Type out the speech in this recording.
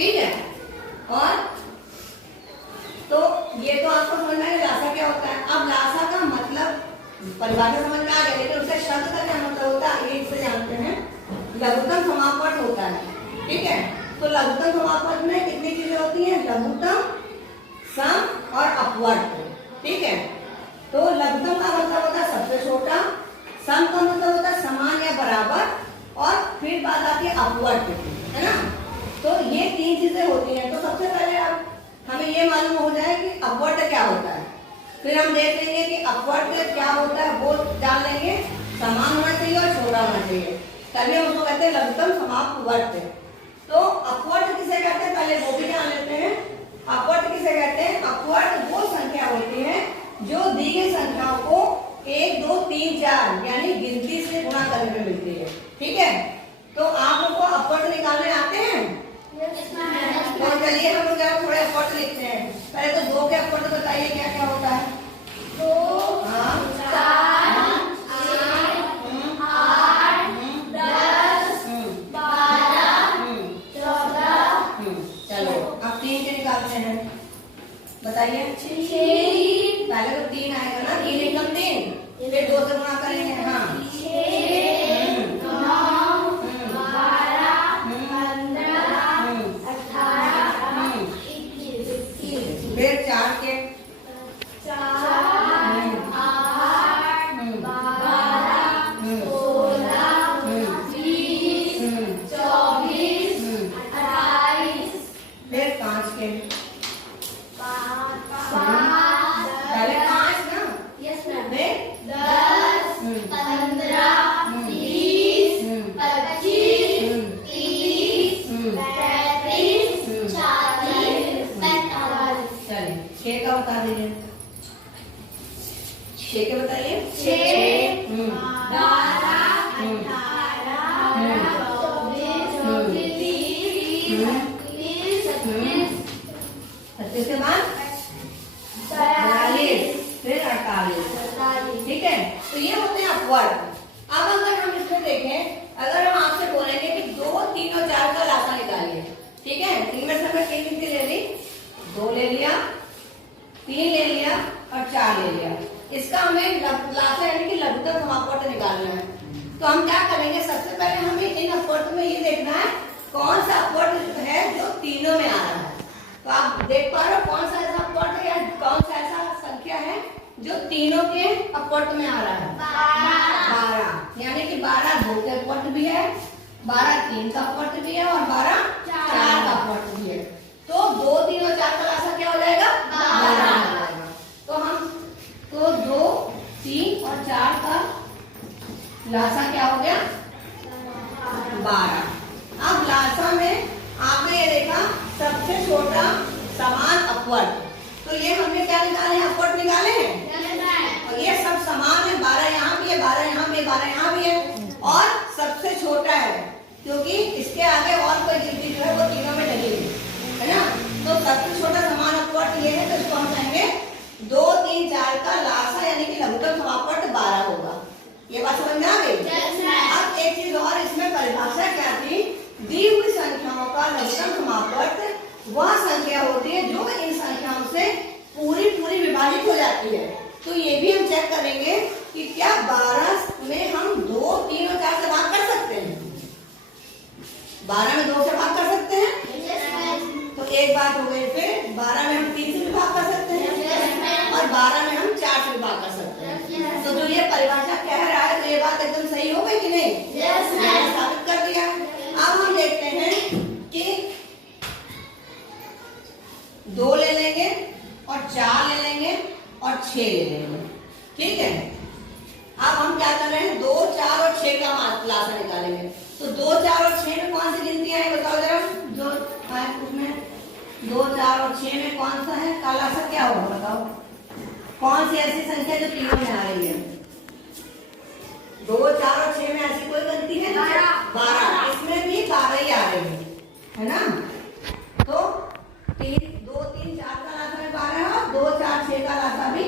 ठीक है। और तो ये तो आपको समझ में आया लासा क्या होता है। अब लासा का मतलब परिभाषा समझ में आ गया, लेकिन उसके शब्द का क्या मतलब होता है ये इससे जानते हैं। लघुत्तम समापवर्त होता है, ठीक है। तो लघुत्तम समापवर्त में कितनी चीजें होती हैं, लघुत्तम, सम और अपवर्त, ठीक है। तो लघुत्तम का मतलब होता है सबसे छोटा, सम का मतलब होता है समान या बराबर, और फिर बात आती है अपवर्त की, है ना। तो ये तीन चीजें होती हैं। तो सबसे पहले अब हमें ये मालूम हो जाए कि अपवर्त क्या होता है, फिर हम देख लेंगे कि अपवर्त क्या होता है, वो जान लेंगे। समान होना चाहिए और छोटा होना चाहिए, तभी हम उसको कहते हैं लघुत्तम समापवर्त। तो अपवर्त किसे कहते हैं पहले वो भी जान लेते हैं। अपवर्त किसे कहते हैं, अपवर्त वो संख्या होती है जो दी गई संख्याओं को 1 2 3 4 यानी गिनती से गुणा करने में मिलती है, ठीक है। तो आप लोग को अपवर्त निकालने आते हैं? तो चलिए हम लोग थोड़े अपवर्त लिखते हैं। पहले तो 2 के अपवर्त बताइए क्या क्या होता है। 2 4 8 10 12 14। चलो अब 3 के निकालते हैं, बताइए। 6 पहले तो 3 आएगा ना, 3 एकम 3, फिर 2 से गुणा करेंगे। हाँ 6 9 12 15 18 21। फिर 4 के 4 8 12 16 20 24 28। फिर 5 के, 5 पहले 5 ना, यस मैम। फिर 10 15 20 25 30 35 40 45। चलिए 6 का बता दीजिए। 6 के बताइए। 6 हम्म, 12 18 24 30 31 32 36 के बाद 42, फिर 48, ठीक है। तो ये होते हैं अपवर्त। अब अगर हम इसमें देखें, अगर हम आपसे बोलेंगे कि 2 3 और 4 का लासा निकालिए, ठीक है। 3 में से हमने 3 गिनती ले ली, 2 ले लिया, 3 ले लिया और 4 ले लिया। इसका हमें लासा यानी कि लघुत्तम समापवर्त निकालना है। तो हम क्या करेंगे, सबसे पहले हमें इन अपवर्त में ये देखना है कौन सा अपवर्त है जो तीनों में आ रहा है। तो आप देख पा रहे हो कौन सा ऐसा अपवर्त है या कौन सा ऐसा संख्या है जो तीनों के अपवर्त में आ रहा है। 12 यानी कि 12 2 के अपवर्त भी है, 12 3 का अपवर्त भी है और 12 4 का अपवर्त भी है। तो 2 3 और 4 का लासा क्या हो जाएगा, 12 हो जाएगा। तो 2 3 और 4 का लासा क्या हो गया, 12। अब लासा में आपने ये देखा सबसे छोटा समान अपवर्त, तो ये हमने क्या निकाले हैं, अपवर्त निकाले हैं। और ये सब समान है, 12 यहाँ भी है, 12 यहाँ भी है, 12 यहाँ भी है, और सबसे छोटा है क्योंकि इसके आगे और कोई गिनती जो है वो तीनों में डली हुई है ना। तो सबसे छोटा समान अपवर्त ये है, तो इसको हम कहेंगे 2 3 4 का लासा यानी कि लघुत्तम समापवर्त 12 होगा। ये बात समझ में आ गई। अब एक चीज और, इसमें परिभाषा क्या थी, दी हुई संख्याओं का लघुत्तम समापवर्त वह संख्या होती है जो इन संख्याओं से पूरी विभाजित हो जाती है। तो ये भी हम चेक करेंगे कि क्या 12 में हम 2 3 और 4 से भाग कर सकते हैं। 12 में 2 से भाग कर सकते हैं, तो एक बात हो गई। फिर 12 में हम 3 से भी भाग कर सकते हैं और 12 में हम 4 से भी भाग कर सकते हैं। तो जो ये परिभाषा कह रहा है, तो ये बात एकदम सही हो गई कि नहीं, मैंने साबित कर दिया। अब हम देखते हैं कि 2 ले लेंगे और 4 ले लेंगे और 6 ले लेंगे, ठीक है। अब हम क्या कर रहे हैं, 2 4 और 6 का लासा निकालेंगे। तो 2 4 और 6 में कौन सी गिनतियां हैं बताओ जरा, जो है उसमें 2 4 और 6 में कौन सा है का लासा क्या होगा बताओ, कौन सी ऐसी संख्या जो तीनों में आ रही है। 2 4 और 6 में ऐसी कोई गिनती है, 12, इसमें भी 12 ही आ रही है ना। तो 2 3 4 का लासा भी 12 है और 2 4 6 का लासा भी